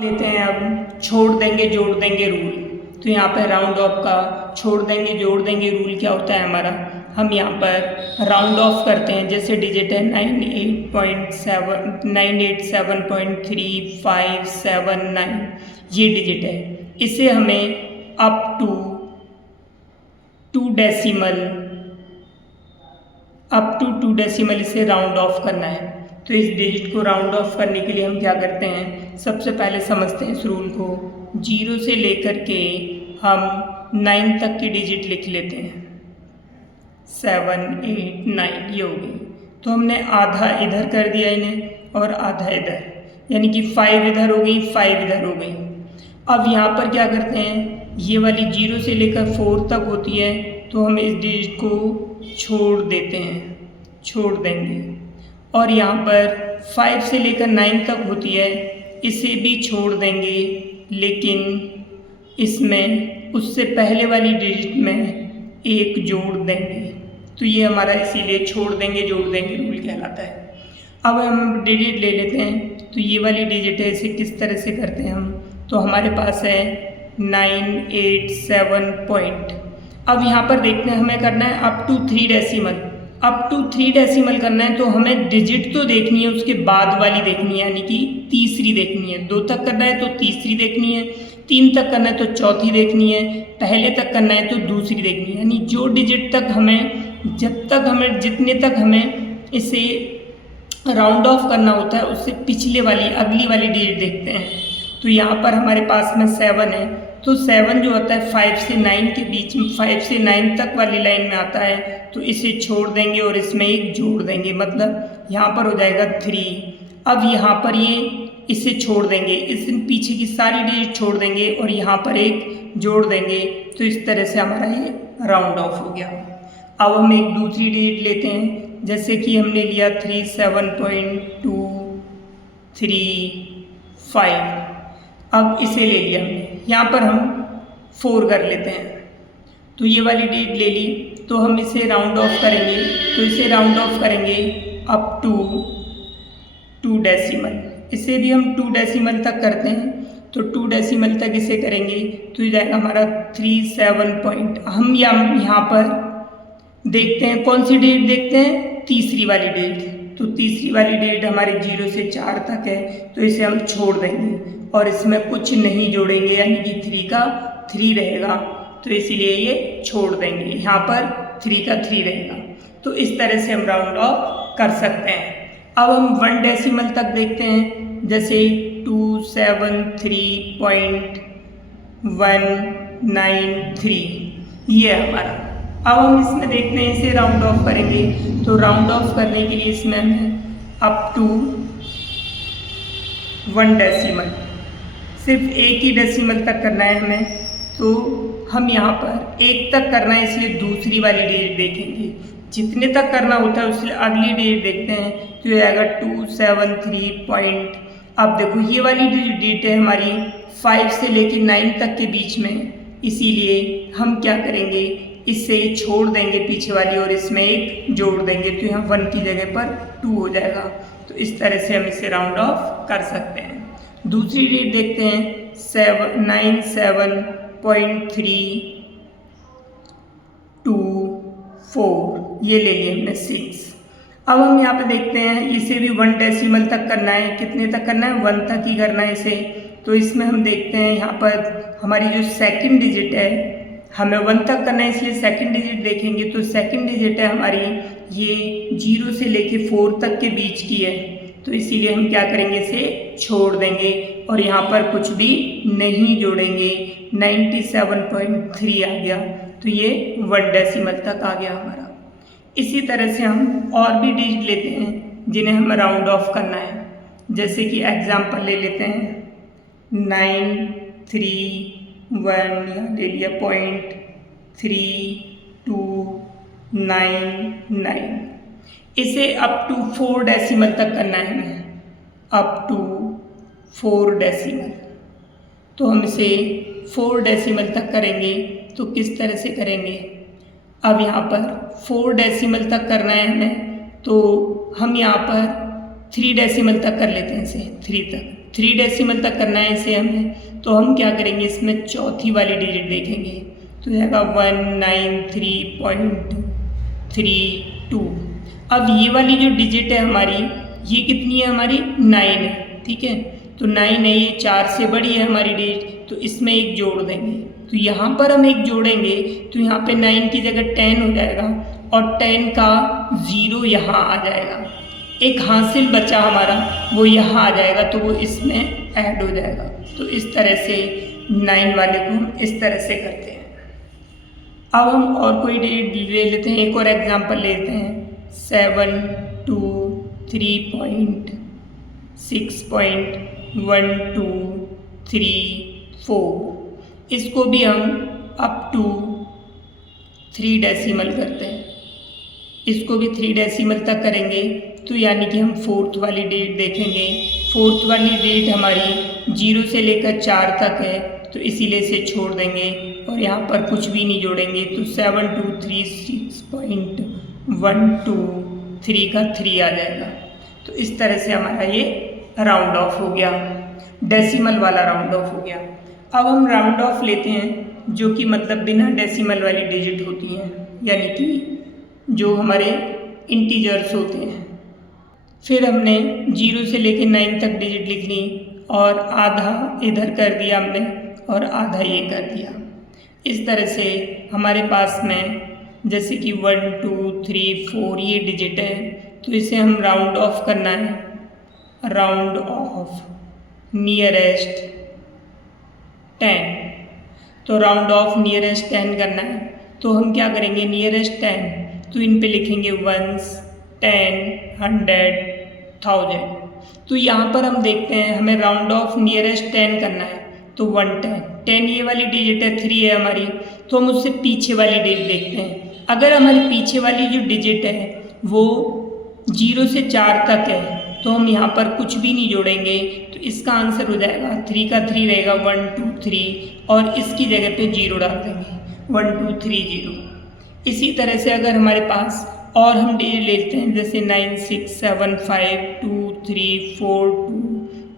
लेते हैं अब छोड़ देंगे जोड़ देंगे रूल। तो यहाँ पर राउंड ऑफ का छोड़ देंगे जोड़ देंगे रूल क्या होता है हमारा, हम यहाँ पर राउंड ऑफ करते हैं। जैसे डिजिट है 987.3579 ये डिजिट है, इसे हमें अप टू 2 डेसिमल इसे राउंड ऑफ करना है। तो इस डिजिट को राउंड ऑफ करने के लिए हम क्या करते हैं, सबसे पहले समझते हैं इस रूल को। 0 से लेकर के हम 9 तक की डिजिट लिख लेते हैं। 7 8 9 ये हो गई। तो हमने आधा इधर कर दिया इन्हें और आधा इधर, यानी कि 5 इधर हो गई 5 इधर हो गई। अब यहाँ पर क्या करते हैं, ये वाली 0 से लेकर 4 तक होती है, तो हम इस डिजिट को छोड़ देते हैं, छोड़ देंगे। और यहाँ पर 5 से लेकर 9 तक होती है, इसे भी छोड़ देंगे, लेकिन इसमें उससे पहले वाली डिजिट में 1 जोड़ देंगे। तो ये हमारा इसीलिए छोड़ देंगे जोड़ देंगे रूल कहलाता है। अब हम डिजिट ले लेते हैं। तो ये वाली डिजिट है, इसे किस तरह से करते हैं हम, तो हमारे पास है 987 पॉइंट। अब यहाँ पर देखते हैं हमें करना है up to 3 decimal. Up to 3 decimal करना है तो हमें डिजिट तो देखनी है, उसके बाद वाली देखनी है, यानी कि तीसरी देखनी है। 2 तक करना है तो तीसरी देखनी है, 3 तक करना है तो चौथी देखनी है, पहले तक करना है तो दूसरी देखनी है। यानी जो डिजिट तक हमें जितने तक हमें इसे राउंड ऑफ करना होता है, उससे पिछले वाली अगली वाली डिजिट देखते हैं। तो यहाँ पर हमारे पास में 7 है, तो 7 जो होता है 5 से 9 के बीच में, 5 से 9 तक वाली लाइन में आता है, तो इसे छोड़ देंगे और इसमें 1 जोड़ देंगे, मतलब यहाँ पर हो जाएगा 3। अब यहाँ पर ये इसे छोड़ देंगे, इस पीछे की सारी डिजिट छोड़ देंगे और यहाँ पर 1 जोड़ देंगे। तो इस तरह से हमारा ये राउंड ऑफ हो गया। अब हम एक दूसरी डिजिट लेते हैं, जैसे कि हमने लिया 37.235। अब इसे ले लिया हमने, यहाँ पर हम 4 कर लेते हैं। तो ये वाली डिजिट ले ली, तो हम इसे राउंड ऑफ करेंगे। तो इसे राउंड ऑफ करेंगे अप टू 2 डेसिमल। इसे भी हम 2 डेसिमल तक करते हैं, तो 2 डेसिमल तक इसे करेंगे तो ये जाएगा हमारा 37 पॉइंट। हम यहाँ पर देखते हैं कौन सी डिजिट देखते हैं, तीसरी वाली डिजिट। तो तीसरी वाली डिजिट हमारी 0 से 4 तक है, तो इसे हम छोड़ देंगे और इसमें कुछ नहीं जोड़ेंगे, यानी कि 3 का 3 रहेगा, तो इसीलिए ये छोड़ देंगे। यहाँ पर 3 का 3 रहेगा। तो इस तरह से हम राउंड ऑफ कर सकते हैं। अब हम 1 डेसिमल तक देखते हैं, जैसे 273.193 ये है हमारा। अब हम इसमें देखते हैं, इसे राउंड ऑफ करेंगे। तो राउंड ऑफ करने के लिए इसमें हमें अप टू 1 डेसिमल, सिर्फ 1 ही डेसिमल तक करना है हमें। तो हम यहाँ पर 1 तक करना है, इसलिए दूसरी वाली डिजिट देखेंगे। जितने तक करना होता है उससे अगली डिजिट देखते हैं, तो ये आएगा 273 पॉइंट। अब देखो ये वाली डिजिट है हमारी 5 से लेकर 9 तक के बीच में, इसीलिए हम क्या करेंगे, इससे छोड़ देंगे पीछे वाली और इसमें 1 जोड़ देंगे, तो यहाँ 1 की जगह पर 2 हो जाएगा। तो इस तरह से हम इसे राउंड ऑफ कर सकते हैं। दूसरी डिजिट देखते हैं 97.324, ये ले लिए हमने 6। अब हम यहाँ पे देखते हैं, इसे भी 1 डेसिमल तक करना है। कितने तक करना है, 1 तक ही करना है इसे। तो इसमें हम देखते हैं, यहाँ पर हमारी जो सेकंड डिजिट है, हमें 1 तक करना है, इसलिए सेकंड डिजिट देखेंगे। तो सेकंड डिजिट है हमारी ये 0 से लेके 4 तक के बीच की है, तो इसीलिए हम क्या करेंगे, इसे छोड़ देंगे और यहाँ पर कुछ भी नहीं जोड़ेंगे। 97.3 आ गया, तो ये 1 डेसिमल तक आ गया हमारा। इसी तरह से हम और भी डिजिट लेते हैं जिन्हें हम राउंड ऑफ करना है। जैसे कि एग्जाम्पल ले लेते हैं 931, यहाँ ले लिया 0.3299। इसे अप टू 4 डेसिमल तक करना है हमें, अप टू 4 डेसिमल। तो हम इसे 4 डेसिमल तक करेंगे। तो किस तरह से करेंगे, अब यहाँ पर 4 डेसिमल तक करना है हमें, तो हम यहाँ पर 3 डेसिमल तक कर लेते हैं इसे, 3 तक। 3 डेसिमल तक करना है इसे हमें, तो हम क्या करेंगे, इसमें चौथी वाली डिजिट देखेंगे, तो जाएगा 193.32। अब ये वाली जो डिजिट है हमारी, ये कितनी है हमारी, 9 है, ठीक है। तो 9 है, ये 4 से बड़ी है हमारी डिजिट, तो इसमें एक जोड़ देंगे। तो यहाँ पर हम एक जोड़ेंगे तो यहाँ पे 9 की जगह 10 हो जाएगा और 10 का 0 यहाँ आ जाएगा। एक हासिल बचा हमारा, वो यहाँ आ जाएगा, तो वो इसमें ऐड हो जाएगा। तो इस तरह से 9 वाले को हम इस तरह से करते हैं। अब हम और कोई डिजिट ले लेते हैं, एक और एग्जांपल लेते हैं, 723.6.1234। इसको भी हम अप टू 3 डेसिमल करते हैं, इसको भी 3 डेसिमल तक करेंगे। तो यानी कि हम 4th वाली डिजिट देखेंगे। 4th वाली डिजिट हमारी 0 से लेकर 4 तक है, तो इसीलिए इसे छोड़ देंगे और यहाँ पर कुछ भी नहीं जोड़ेंगे। तो 7236.123 का 3 आ जाएगा। तो इस तरह से हमारा ये राउंड ऑफ हो गया, डेसिमल वाला राउंड ऑफ हो गया। अब हम राउंड ऑफ लेते हैं जो कि मतलब बिना डेसिमल वाली डिजिट होती हैं, यानी कि जो हमारे इंटीजर्स होते हैं। फिर हमने 0 से लेकर 9 तक डिजिट लिख ली और आधा इधर कर दिया हमने और आधा ये कर दिया। इस तरह से हमारे पास में जैसे कि 1 2 3 4 ये डिजिट है, तो इसे हम राउंड ऑफ करना है, राउंड ऑफ नियरेस्ट 10। तो राउंड ऑफ नियरेस्ट 10 करना है, तो हम क्या करेंगे, नियरेस्ट 10 तो इन पे लिखेंगे 1s 10 100 1000। तो यहाँ पर हम देखते हैं हमें राउंड ऑफ नियरेस्ट 10 करना है, तो 110 10 ये वाली डिजिट है, 3 है हमारी, तो हम उससे पीछे वाली डिजिट देखते हैं। अगर हमारी पीछे वाली जो डिजिट है वो 0 से 4 तक है, तो हम यहाँ पर कुछ भी नहीं जोड़ेंगे, तो इसका आंसर हो जाएगा 3 का 3 रहेगा 1 2 3 और इसकी जगह पे 0 डाल देंगे, 1 2 3 0। इसी तरह से अगर हमारे पास और हम डिजिट लेते हैं जैसे 9 6 7 5 2 3 4 2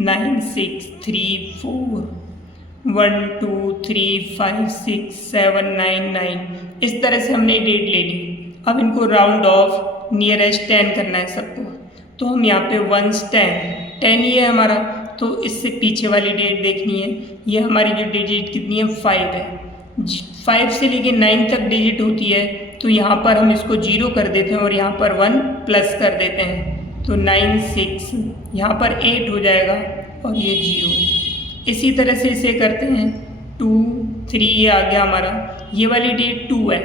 9 6 3 4 1 2 3 5 6 7 9 9, इस तरह से हमने डिजिट ले ली। अब इनको राउंड ऑफ नियरेस्ट 10 करना है सबको, तो हम यहाँ पे 1s 10 ये है हमारा, तो इससे पीछे वाली डिजिट देखनी है। ये हमारी जो डिजिट कितनी है, 5 है। 5 से लेके 9 तक डिजिट होती है, तो यहाँ पर हम इसको 0 कर देते हैं और यहाँ पर 1 प्लस कर देते हैं, तो 9 6 यहाँ पर 8 हो जाएगा और ये 0। इसी तरह से इसे करते हैं 2 3 ये आ गया हमारा, ये वाली डिजिट 2 है,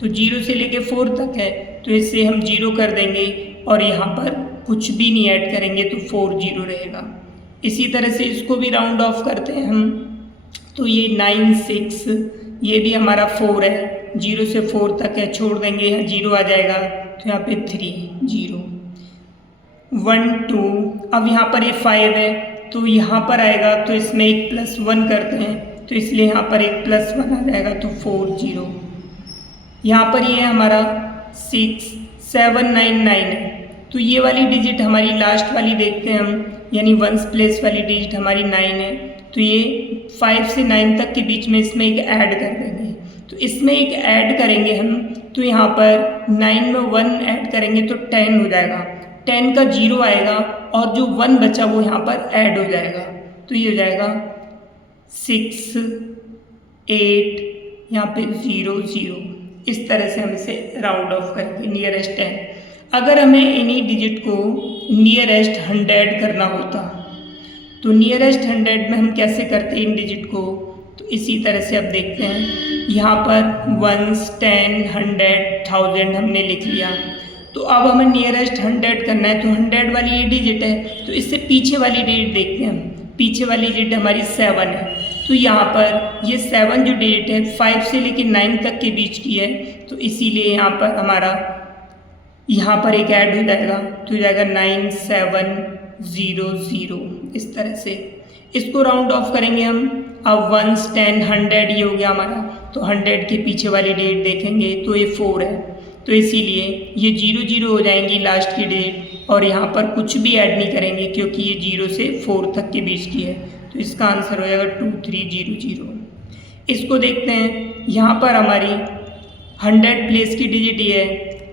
तो 0 से लेके 4 तक है, तो इससे हम 0 कर देंगे और यहाँ पर कुछ भी नहीं ऐड करेंगे, तो 4 0 रहेगा। इसी तरह से इसको भी राउंड ऑफ करते हैं हम, तो ये 9 6 ये भी हमारा 4 है, 0 से 4 तक है, छोड़ देंगे, यहाँ 0 आ जाएगा, तो यहाँ पे 3 0 1 2। अब यहाँ पर ये 5 है, तो यहाँ पर आएगा, तो इसमें एक +1 करते हैं, तो इसलिए यहाँ पर एक +1 आ जाएगा, तो 4 0। यहाँ पर ये है हमारा 6 7 9 9 है, तो ये वाली डिजिट हमारी लास्ट वाली देखते हैं हम, यानी 1s प्लेस वाली डिजिट हमारी 9 है, तो ये 5 से 9 तक के बीच में इसमें एक ऐड कर देंगे। तो इसमें एक ऐड करेंगे हम, तो यहाँ पर 9 में 1 ऐड करेंगे तो 10 हो जाएगा, 10 का 0 आएगा और जो 1 बचा वो यहाँ पर ऐड हो जाएगा, तो ये हो जाएगा 6 8 यहाँ पे 0 0। इस तरह से हम इसे राउंड ऑफ करेंगे नियरेस्ट 10। अगर हमें इन्हीं डिजिट को नियरेस्ट 100 करना होता, तो नियरेस्ट 100 में हम कैसे करते हैं इन डिजिट को, तो इसी तरह से अब देखते हैं। यहाँ पर 1s 10 100 1000 हमने लिख लिया, तो अब हमें नियरेस्ट 100 करना है, तो 100 वाली ये डिजिट है, तो इससे पीछे वाली डिजिट देखते हैं हम। पीछे वाली डिजिट हमारी 7 है, तो यहाँ पर ये 7 जो डिजिट है 5 से लेकर 9 तक के बीच की है, तो इसीलिए यहाँ पर हमारा यहाँ पर एक ऐड हो जाएगा, तो हो जाएगा 9 7 0 0। इस तरह से इसको राउंड ऑफ करेंगे हम। अब 1s 10 100 ये हो गया हमारा, तो 100 के पीछे वाली डिजिट देखेंगे तो ये 4 है, तो इसीलिए ये 0 0 हो जाएंगी लास्ट की डिजिट और यहाँ पर कुछ भी ऐड नहीं करेंगे क्योंकि ये 0 से 4 तक के बीच की है, तो इसका आंसर हो जाएगा 2300। इसको देखते हैं, यहाँ पर हमारी 100 प्लेस की डिजिट ये है,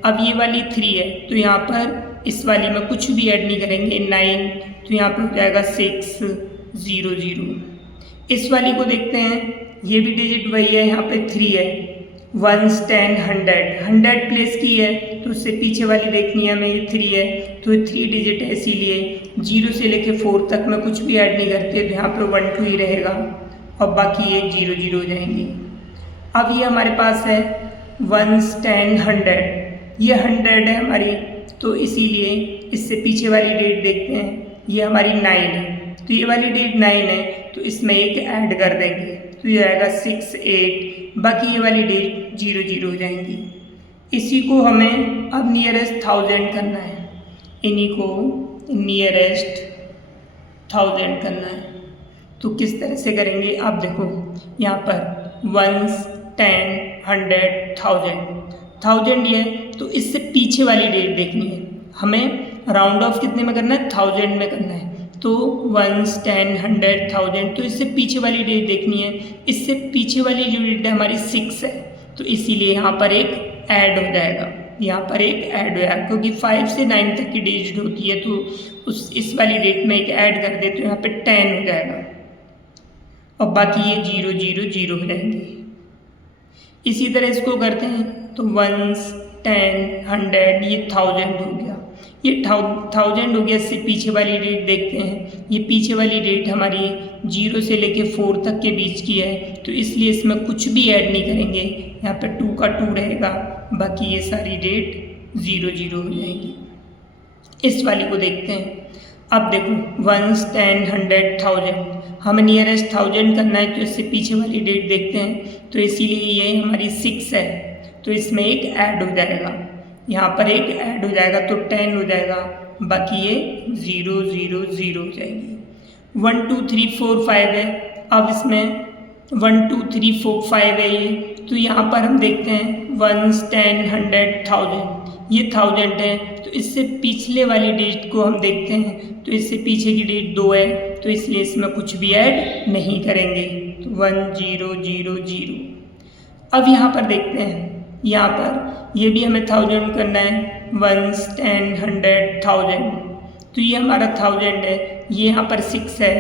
अब ये वाली 3 है तो यहाँ पर इस वाली में कुछ भी ऐड नहीं करेंगे 9, तो यहाँ पर हो जाएगा 600। इस वाली को देखते हैं, ये भी डिजिट वही है, यहाँ पे 3 है, 1s 10 100 प्लेस की है तो उससे पीछे वाली देखनी है हमें, ये 3 है तो ये 3 डिजिट है, इसीलिए 0 से लेके 4 तक में कुछ भी ऐड नहीं करते, तो यहाँ पर 1 2 ही रहेगा और बाकी ये 0 0 हो जाएंगे। अब ये हमारे पास है 1s 10 100, ये 100 है हमारी, तो इसीलिए इससे पीछे वाली डेट देखते हैं, ये हमारी 9 है, तो ये वाली डेट 9 है तो इसमें एक ऐड कर देंगे, तो ये आएगा 6 8, बाकी ये वाली डेट 0 0 हो जाएंगी। इसी को हमें अब नियरेस्ट 1000 करना है, इन्हीं को नियरेस्ट 1000 करना है, तो किस तरह से करेंगे आप देखो, यहाँ पर 1s 10 100 1000 ये है तो इससे पीछे वाली डेट देखनी है हमें, राउंड ऑफ कितने में करना है, 1000 में करना है, तो 1s 10 100 1000, तो इससे पीछे वाली डेट देखनी है, इससे पीछे वाली जो डेट है हमारी 6 है, तो इसीलिए यहाँ पर एक ऐड हो जाएगा, यहाँ पर एक ऐड हो जाएगा क्योंकि 5 से 9 तक की डिजिट होती है, तो इस वाली डेट में एक ऐड कर दे तो यहाँ पे 10 हो जाएगा और बाकी ये 0 0 0 हो जाएंगे। इसी तरह इसको करते हैं तो 1s 10 100, ये 1000 हो गया, ये 1000 हो गया, इससे पीछे वाली डेट देखते हैं, ये पीछे वाली डेट हमारी 0 से लेके 4 तक के बीच की है, तो इसलिए इसमें कुछ भी ऐड नहीं करेंगे, यहाँ पे 2 का 2 रहेगा, बाकी ये सारी डेट 0 0 हो जाएगी। इस वाली को देखते हैं, अब देखो 1s 10 100 1000, हमें नियरेस्ट 1000 करना है तो इससे पीछे वाली डेट देखते हैं, तो इसीलिए ये हमारी 6 है तो इसमें एक ऐड हो जाएगा, यहाँ पर एक ऐड हो जाएगा तो 10 हो जाएगा, बाकी ये 0 0 0 हो जाएगी। 1 2 3 4 5 है, अब इसमें 1 2 3 4 5 है ये, तो यहाँ पर हम देखते हैं 1s 10 100 1000, ये 1000 है तो इससे पिछले वाली डेट को हम देखते हैं, तो इससे पीछे की डेट 2 है तो इसलिए इसमें कुछ भी ऐड नहीं करेंगे, तो 1 0 0 0। अब यहाँ पर देखते हैं, यहाँ पर ये भी हमें 1000 करना है, 1s 10 100 1000, तो ये हमारा 1000 है, ये यहाँ पर 6 है,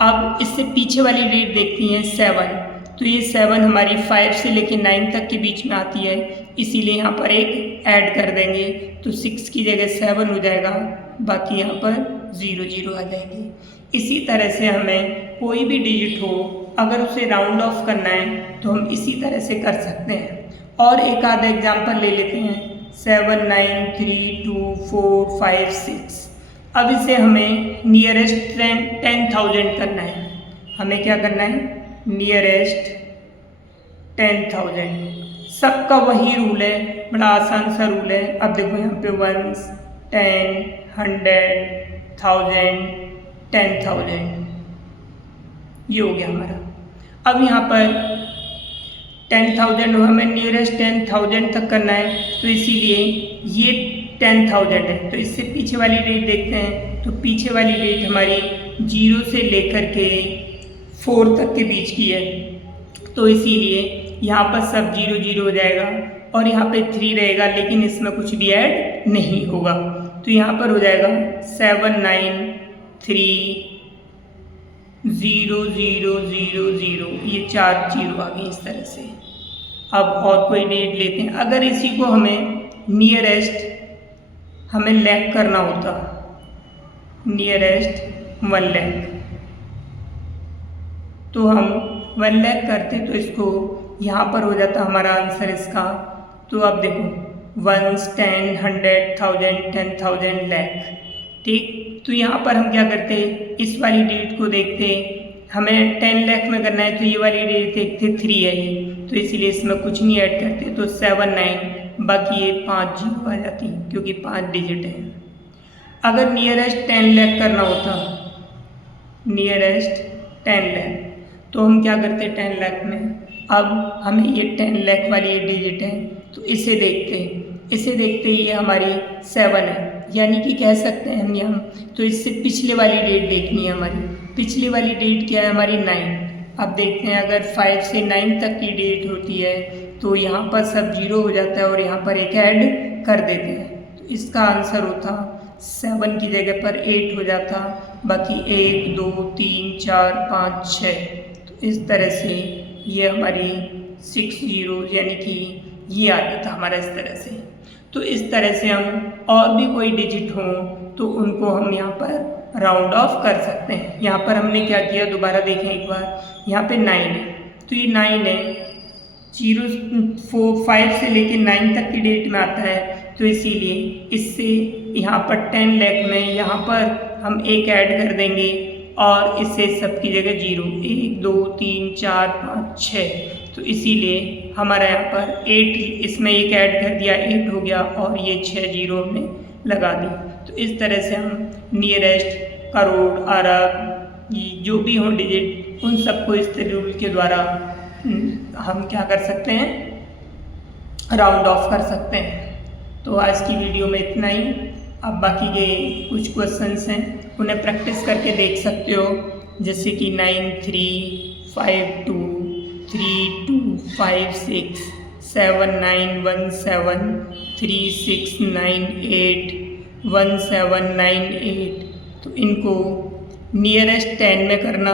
अब इससे पीछे वाली डेट देखती हैं 7, तो ये 7 हमारी 5 से लेके 9 तक के बीच में आती है, इसीलिए यहाँ पर एक ऐड कर देंगे, तो 6 की जगह 7 हो जाएगा, बाकी यहाँ पर 0 0 आ जाएगी। इसी तरह से हमें कोई भी डिजिट हो अगर उसे राउंड ऑफ करना है तो हम इसी तरह से कर सकते हैं। और एक आधा एग्जाम्पल ले लेते हैं, 7 9 3 2 4 5 6। अब इसे हमें नियरेस्ट 10,000 करना है, हमें क्या करना है, नियरेस्ट 10,000, सबका वही रूल है, बड़ा आसान सा रूल है। अब देखो यहाँ पे 1s 10 100 1000 10,000, ये हो गया हमारा। अब यहाँ पर 10,000 हमें नियरेस्ट 10,000 तक करना है, तो इसीलिए ये 10,000 है, तो इससे पीछे वाली डेट देखते हैं, तो पीछे वाली डेट हमारी 0 से लेकर के 4 तक के बीच की है, तो इसीलिए यहाँ पर सब 0 0 हो जाएगा और यहाँ पे 3 रहेगा, लेकिन इसमें कुछ भी ऐड नहीं होगा, तो यहाँ पर हो जाएगा 7 9 3 0 0 0 0, ये 4 0 आ गए इस तरह से। अब और कोई डेट लेते हैं, अगर इसी को हमें नियरेस्ट हमें लैक करना होता, नियरेस्ट 1 लाख, तो हम 1 लाख करते तो इसको यहाँ पर हो जाता हमारा आंसर इसका। तो अब देखो 1s 10 100 1000 10,000 लाख, ठीक। तो यहाँ पर हम क्या करते, इस वाली डेट को देखते, हमें 10 लाख में करना है तो ये वाली डेट देखते 3 है ये, तो इसीलिए इसमें कुछ नहीं ऐड करते, तो 7 9, बाकी ये 5 0 आ जाती क्योंकि 5 डिजिट है। अगर नियरेस्ट 10 लाख करना होता, नियरेस्ट 10 लाख, तो हम क्या करते 10 लाख में, अब हमें ये 10 लाख वाली ये डिजिट है तो इसे देखते ये हमारी 7 है, यानी कि कह सकते हैं हम यहाँ, तो इससे पिछले वाली डेट देखनी है हमारी। पिछले वाली डेट क्या है हमारी 9। अब देखते हैं अगर 5 से 9 तक की डेट होती है तो यहाँ पर सब 0 हो जाता है और यहाँ पर एक ऐड कर देते हैं। तो इसका आंसर होता 7 की जगह पर 8 हो जाता, बाकी 1 2 3 4 5 6। तो इस तरह से ये हमारी 6 zeros यानी कि ये आ जाता हमारा इस तरह से। तो इस तरह से हम और भी कोई डिजिट हों तो उनको हम यहाँ पर राउंड ऑफ कर सकते हैं। यहाँ पर हमने क्या किया, दोबारा देखें एक बार, यहाँ पे 9 है तो ये 9 है, 5 से लेके 9 तक की डेट में आता है, तो इसीलिए इससे यहाँ पर 10 लाख में यहाँ पर हम एक ऐड कर देंगे और इससे सबकी जगह 0, 1 2 3 4 5 6। तो इसीलिए हमारा यहाँ पर 8, इसमें एक ऐड कर दिया, 8 हो गया और ये 6 0 हमने लगा दी। तो इस तरह से हम नियरेस्ट, करोड़, अरब, जो भी हों डिजिट, उन सबको इस रूल के द्वारा हम क्या कर सकते हैं, राउंड ऑफ कर सकते हैं। तो आज की वीडियो में इतना ही। अब बाकी के कुछ क्वेश्चंस हैं उन्हें प्रैक्टिस करके देख सकते हो, जैसे कि 9 3 5 2 3 2 5 6 7 9 1 7 3 6 9 8 1 7 9 8। तो इनको नियरेस्ट 10 में करना,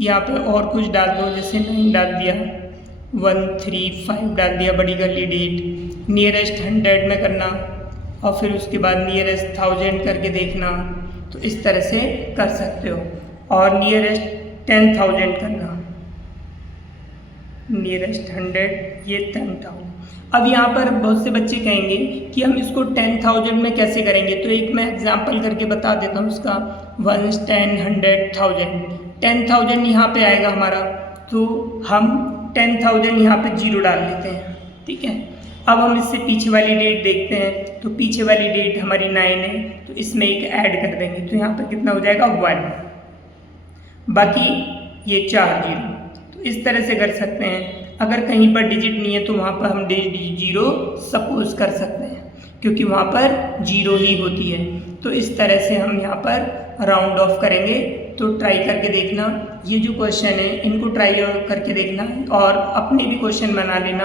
यहाँ पे और कुछ डाल दो, जैसे 9 डाल दिया, 1 3 5 डाल दिया, बड़ी कर ली डेट। नियरेस्ट 100 में करना और फिर उसके बाद नियरेस्ट 1000 करके देखना। तो इस तरह से कर सकते हो। और नियरेस्ट 10,000 करना, नियरेस्ट 100, ये 10,000। अब यहाँ पर बहुत से बच्चे कहेंगे कि हम इसको 10,000 में कैसे करेंगे, तो एक मैं एग्जांपल करके बता देता हूँ उसका। 1 10 100 1000, 10,000 यहाँ पे आएगा हमारा, तो हम 10,000 यहाँ पे 0 डाल देते हैं, ठीक है। अब हम इससे पीछे वाली डेट देखते हैं, तो पीछे वाली डेट हमारी 9 है, तो इसमें एक ऐड कर देंगे, तो यहाँ पर कितना हो जाएगा 1, बाकी ये 4 0। तो इस तरह से कर सकते हैं। अगर कहीं पर डिजिट नहीं है तो वहाँ पर हम डिजिट 0 सपोज कर सकते हैं, क्योंकि वहाँ पर 0 ही होती है। तो इस तरह से हम यहाँ पर राउंड ऑफ करेंगे। तो ट्राई करके देखना, ये जो क्वेश्चन है इनको ट्राई करके देखना और अपने भी क्वेश्चन बना लेना।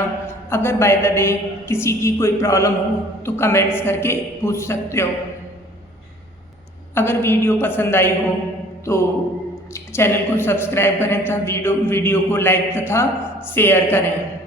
अगर बाय द वे किसी की कोई प्रॉब्लम हो तो कमेंट्स करके पूछ सकते हो। अगर वीडियो पसंद आई हो तो चैनल को सब्सक्राइब करें तथा वीडियो को लाइक तथा शेयर करें।